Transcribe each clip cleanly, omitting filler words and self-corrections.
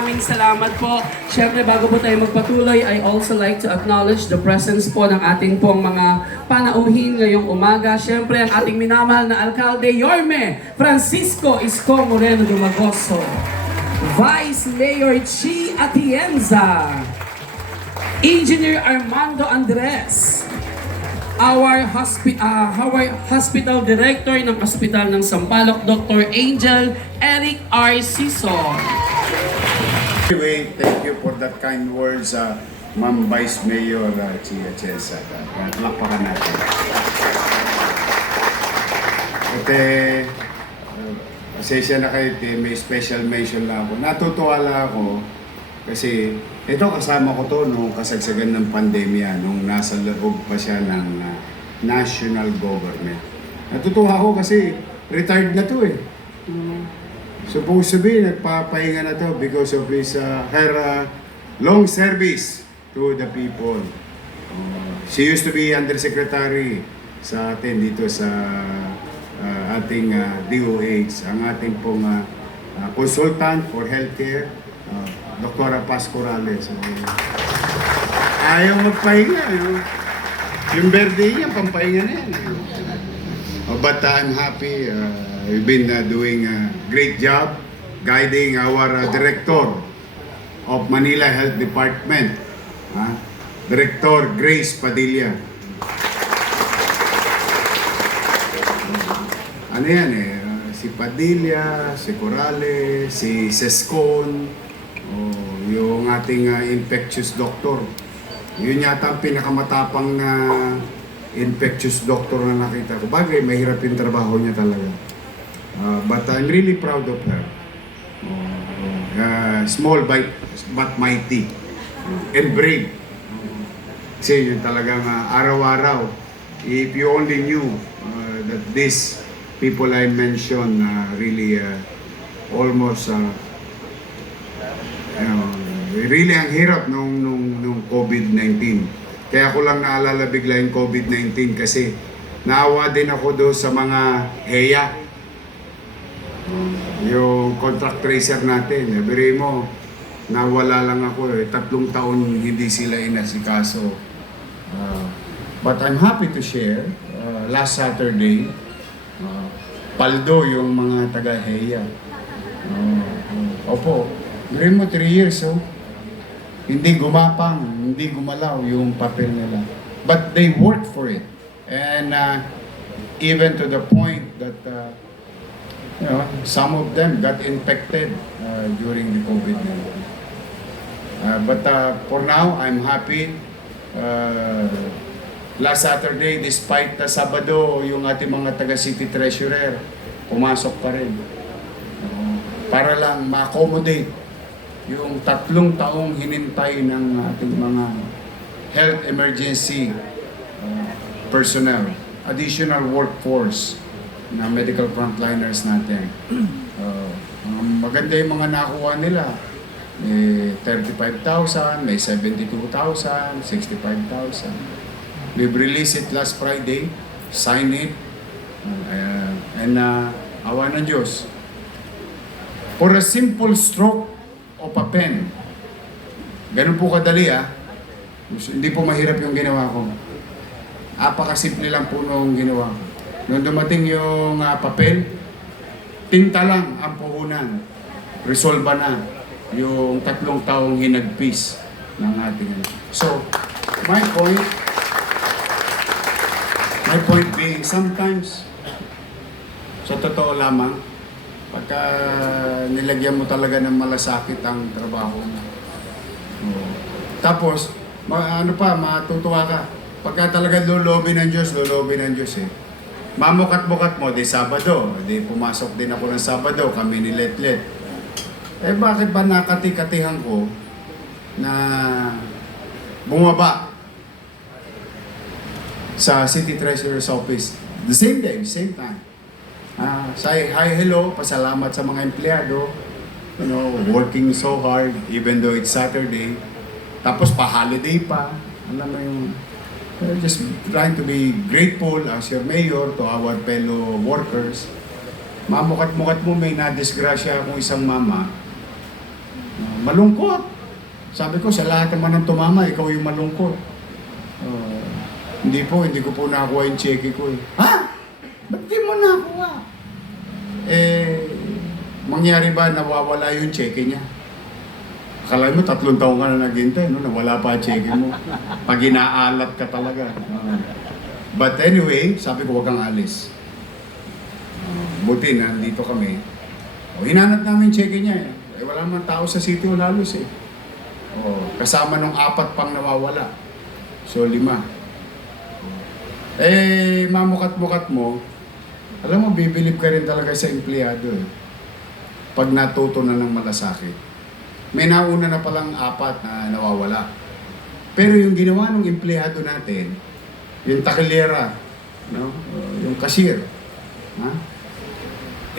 maraming salamat po. Siyempre, bago po tayo magpatuloy, I also like to acknowledge the presence po ng ating pong mga panauhin ngayong umaga. Siyempre, ang ating minamahal na Alcalde, Yorme Francisco Isko Moreno Dumagoso. Vice Mayor Chi Atienza. Engineer Armando Andres. Our hospital director ng Hospital ng Sampaloc, Dr. Angel Eric R. Sison. Anyway, thank you for that kind words, Ma'am Vice Mayor Chia Chesa. Palakpakan natin. At pasensya na kayo, may special mention lang ako. Natutuwa lang ako kasi ito kasama ko to nung kasagsagan ng pandemya, nung nasa loob pa siya ng national government. Natutuwa ako kasi retired na to eh. Supposed to be, nagpapahinga na to because of his her long service to the people. She used to be undersecretary sa atin dito sa ating DOH, ang ating pong consultant for healthcare, Dr. Paz Corrales. Ayaw magpahinga. Yung birthday niya, pampahinga na yan. But I'm happy. We've been doing a great job guiding our Director of Manila Health Department, Director Grace Padilla. Ano yan si Padilla, si Corrales, si Sescon, yung ating infectious doctor. Yun yata ang pinakamatapang na infectious doctor na nakita ko. Bagay, mahirap yung trabaho niya talaga. But I'm really proud of her. Small but mighty. And brave. Kasi yun talagang araw-araw. If you only knew that these people I mentioned really almost really ang hirap nung COVID-19. Kaya ko lang naalala bigla yung COVID-19 kasi naawa din ako doon sa mga HEA. Yung contract tracer natin. Sabi mo, nawala lang ako 3 taon hindi sila inasikaso. But I'm happy to share, last Saturday, paldo yung mga taga-HEA. Opo, sabi mo 3 years, hindi gumapang, hindi gumalaw yung papel nila. But they worked for it. And even to the point that some of them got infected during the COVID-19. But for now, I'm happy. Last Saturday, despite na Sabado, yung ating mga taga-city treasurer, pumasok pa rin. Para lang ma-accommodate yung 3 taong hinintay ng ating mga health emergency personnel, additional workforce na medical frontliners natin. Maganda yung mga nakuha nila. May 35,000, may 72,000, 65,000. We've released it last Friday, sign it, and awa ng Diyos. For a simple stroke of a pen, ganun po kadali hindi po mahirap yung ginawa ko. Apakasimple lang po nung ginawa ko. Nung dumating yung papel, tinta lang ang puhunan. Resolve na yung 3 taong hinagpis ng ating. So, my point being, sometimes, sa totoo lamang, pagka nilagyan mo talaga ng malasakit ang trabaho mo. Tapos, matutuwa ka. Pagka talaga lulobin ng Diyos eh. Mamukat-mukat mo, di Sabado. Di pumasok din ako ng Sabado, kami ni Letlet. Bakit ba nakati-katihan ko na bumaba sa City Treasurer's Office? The same day, same time. Say hi, hello, pasalamat sa mga empleyado, working so hard even though it's Saturday. Tapos pa-holiday pa. Alam mo yung just trying to be grateful as your mayor to our fellow workers. Mamukat-mukat mo, may nadisgrasya akong isang mama. malungkot. Sabi ko, sa lahat naman ng tumama, ikaw yung malungkot. Hindi ko po nakuha yung cheque ko eh. Ha? Ba't di mo nakuha? Mangyari ba nawawala yung cheque niya? Akala mo, 3 taon ka na naghintay, no? Nawala pa ang cheque mo. Pag inaalat ka talaga. But anyway, sabi ko, wag kang alis. Buti na, dito kami. Hinanap namin cheque niya eh. Wala naman tao sa City Hall halos eh. Kasama nung 4 pang nawawala. So 5. Mamukat-mukat mo, alam mo, bibilib ka rin talaga sa empleyado eh. Pag natuto na ng malasakit. May nauna na palang 4 na nawawala. Pero yung ginawa ng empleyado natin, yung takilera, no? Yung cashier, ha?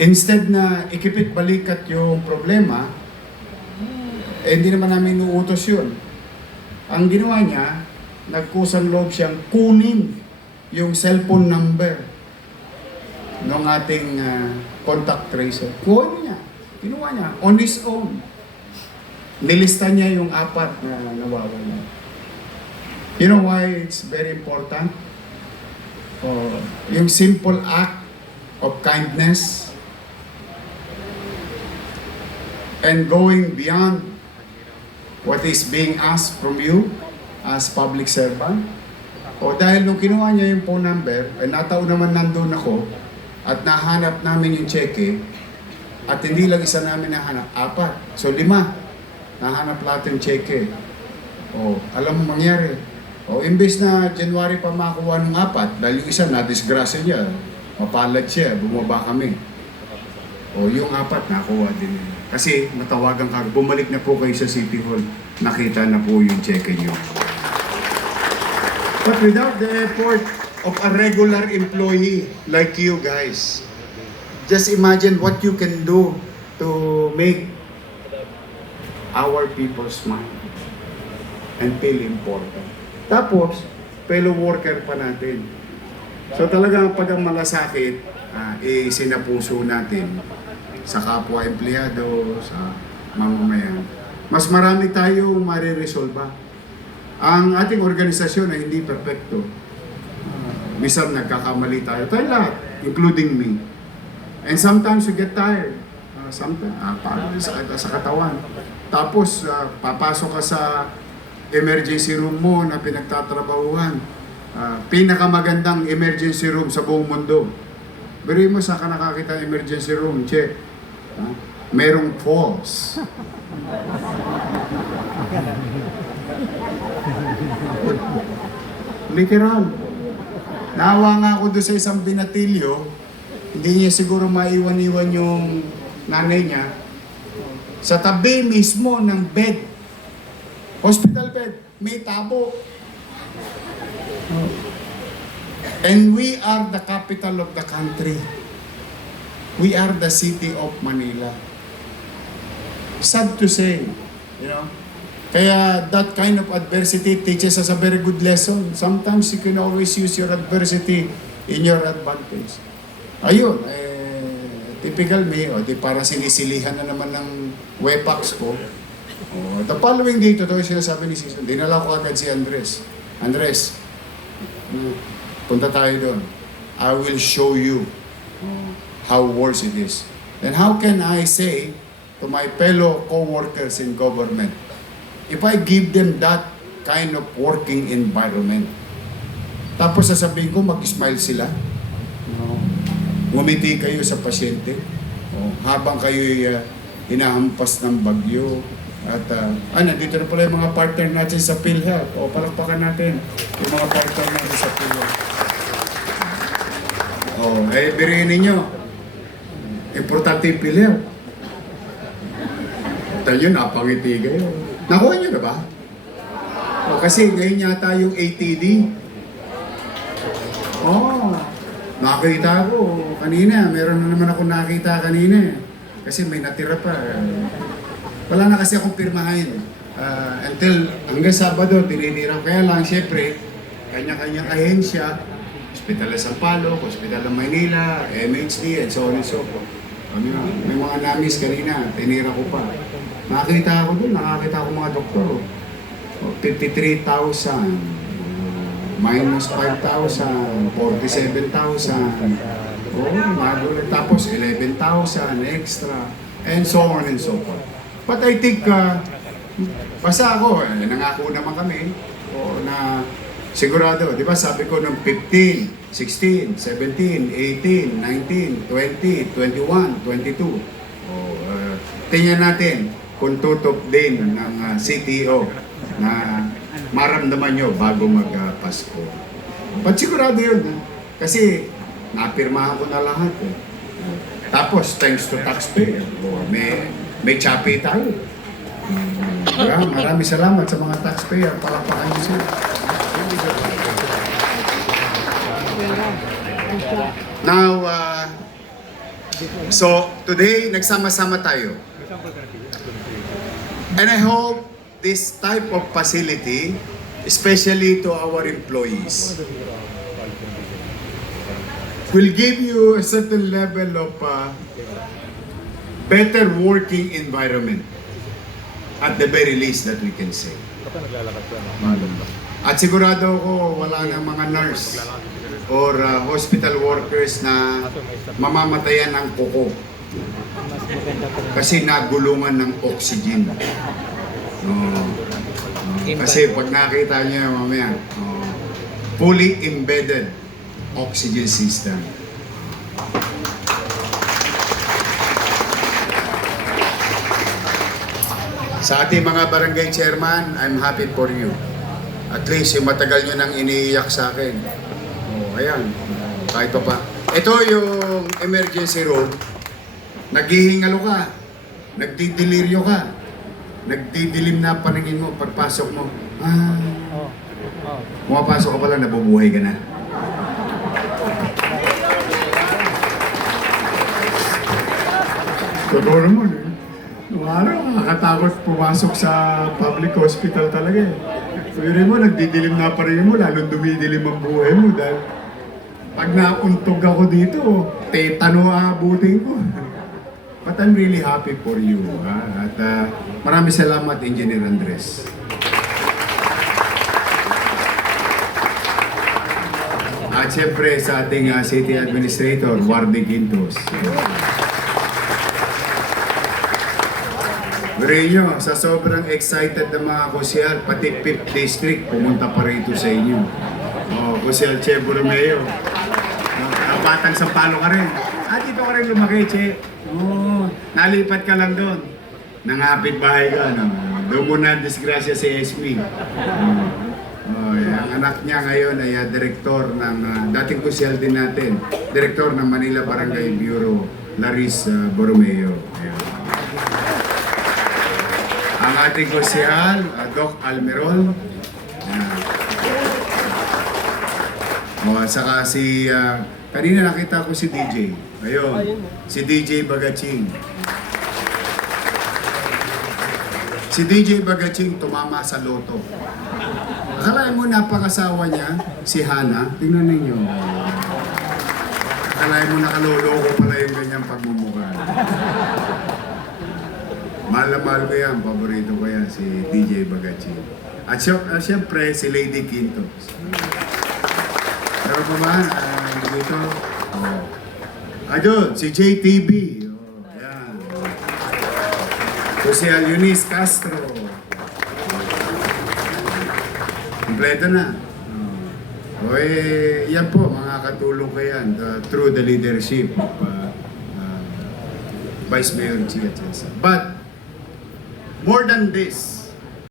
Instead na ikipit balikat yung problema, hindi naman namin inuutos yun. Ang ginawa niya, nagkusang loob siyang kunin yung cellphone number ng ating contact tracer. Kunin niya. Ginawa niya on his own. Nilista niya yung 4 na nawawala. You know why it's very important? Yung simple act of kindness and going beyond what is being asked from you as public servant. Dahil nung kinuha niya yung phone number, nataon naman nandun ako at nahanap namin yung cheque at hindi lang isa namin nahanap, 4. So 5. Nahanap lahat yung cheque. Alam mo mangyari. Imbes na January pa makuha ng 4, dahil yung isa na-disgrasya niya, mapalad siya, bumaba kami. Yung 4 nakuha din. Kasi natawagan ka, bumalik na po kayo sa City Hall, nakita na po yung cheque niyo. But without the effort of a regular employee like you guys, just imagine what you can do to make our people smile and feel important. Tapos, fellow worker pa natin. So talagang pag ang malasakit, sinapuso natin sa kapwa empleyado, sa mamamayan. Mas marami tayong mariresolba. Ang ating organisasyon ay hindi perfecto. Minsan nagkakamali tayo lahat, including me. And sometimes you get tired. Parang sa katawan. Tapos, papasok ka sa emergency room mo na pinagtatrabahuhan. Pinakamagandang emergency room sa buong mundo. Pero mo sa nakakita emergency room, check. Merong falls. Literal. Naawa nga ako doon sa isang binatilyo, hindi niya siguro maiwan-iwan yung nanay niya. Sa tabi mismo ng bed, hospital bed, may tabo. And we are the capital of the country. We are the city of Manila. Sad to say, you know. Kaya that kind of adversity teaches us a very good lesson. Sometimes you can always use your adversity in your advantage. Ayun, typical me, di para sinisilihan na naman ng wepax ko. The following day, totoo yung sinasabi ni Season, dinala ko agad si Andres. Andres, punta tayo doon. I will show you how worse it is. Then how can I say to my fellow co-workers in government, if I give them that kind of working environment, tapos sasabihin ko, mag-smile sila. Ngumiti kayo sa pasyente. Habang kayo hinahampas ng bagyo. At nandito na pala yung mga partner natin sa PhilHealth. Palakpakan natin yung mga partner natin sa PhilHealth. Biriin ninyo. Importante yung PhilHealth. Tayo, napangiti kayo. Nakuha nyo na ba? Kasi ngayon yata yung ATD. Nakita ko kanina. Meron na naman ako nakita kanina. Kasi may natira pa. Wala na kasi akong pirmahin. Until hanggang Sabado, tinitira. Kaya lang, syempre, kanya-kanyang ahensya, Hospital ng Sampaloc, Hospital ng Maynila, MHD, and so on and so forth. May mga namis kanina, tinira ko pa. Nakakita ako doon, nakakita ako mga doktor. 53,000, minus 5,000, 47,000. Oh, magulat. Tapos 11,000 extra, and so on and so forth. But I think, basta ako, nangako naman kami, na sigurado, di ba sabi ko nung 15, 16, 17, 18, 19, 20, 21, 22. Tingnan natin kung tutok din ng CTO na maramdaman nyo bago mag-Pasko. But sigurado yun. Kasi napirmahan ko na lahat. Tapos, thanks to taxpayer, may chapi tayo. Maraming salamat sa mga taxpayer. Palapakan nyo sila. Now, so today, nagsama-sama tayo. And I hope this type of facility, especially to our employees, will give you a certain level of better working environment, at the very least that we can say. At sigurado ko wala nang mga nurse or hospital workers na mamamatayan ng kuko kasi nagulungan ng oxygen. Kasi pag nakita niyo mamaya, fully embedded oxygen system. Sa ating mga barangay chairman, I'm happy for you. At least yung matagal nyo nang iniiyak sa akin. Ayan, kahit pa. Ito yung emergency room. Naghihingalo ka, nagdidelirio ka, nagdidilim na paningin mo, pagpasok mo, pumapasok ka pala, nabubuhay ka na. Totoo naman eh. Nung araw, nakakatakot pumasok sa public hospital talaga eh. Pero mo, nagdidilim na pa rin mo, lalong dumidilim ang buhay mo dahil pag nauntog ako dito, tetano aabutin ko. But I'm really happy for you. At maraming salamat, Engineer Andres. At siyempre sa ating City Administrator, Warde Quintos. Brinyo, sa sobrang excited na mga kusyal, pati 5th District, pumunta pa rito sa inyo. Kusyal Che Borromeo. Batang Sampalo ka rin. Dito ka rin lumaki, Che. Nalipat ka lang doon. Nangapit bahay ka. Doon mo na disgrasya si Esme. Ang anak niya ngayon ay direktor ng, dating kusyal din natin, direktor ng Manila Barangay Bureau, Laris Borromeo. Ang ating kusyal, Doc Almerol. Saka si, kanina nakita ko si DJ. Ayun, si DJ Bagaching. Si DJ Bagaching tumama sa loto. Akalain mo napakasawa niya, si Hana. Tingnan ninyo. Akalain mo nakaloloko pala yung ganyang pagmumukha. Mahal na mahal ko yan, paborito ko yan, si DJ Bagaching. At siyempre, si Lady Quintos. Pero pa man, dito, ayun, si JTB. Ayan. Si Eunice Castro. Kompleto na. Yan po, mga katulong ko yan, through the leadership of Vice Mayor Chia Chesa. But, more than this,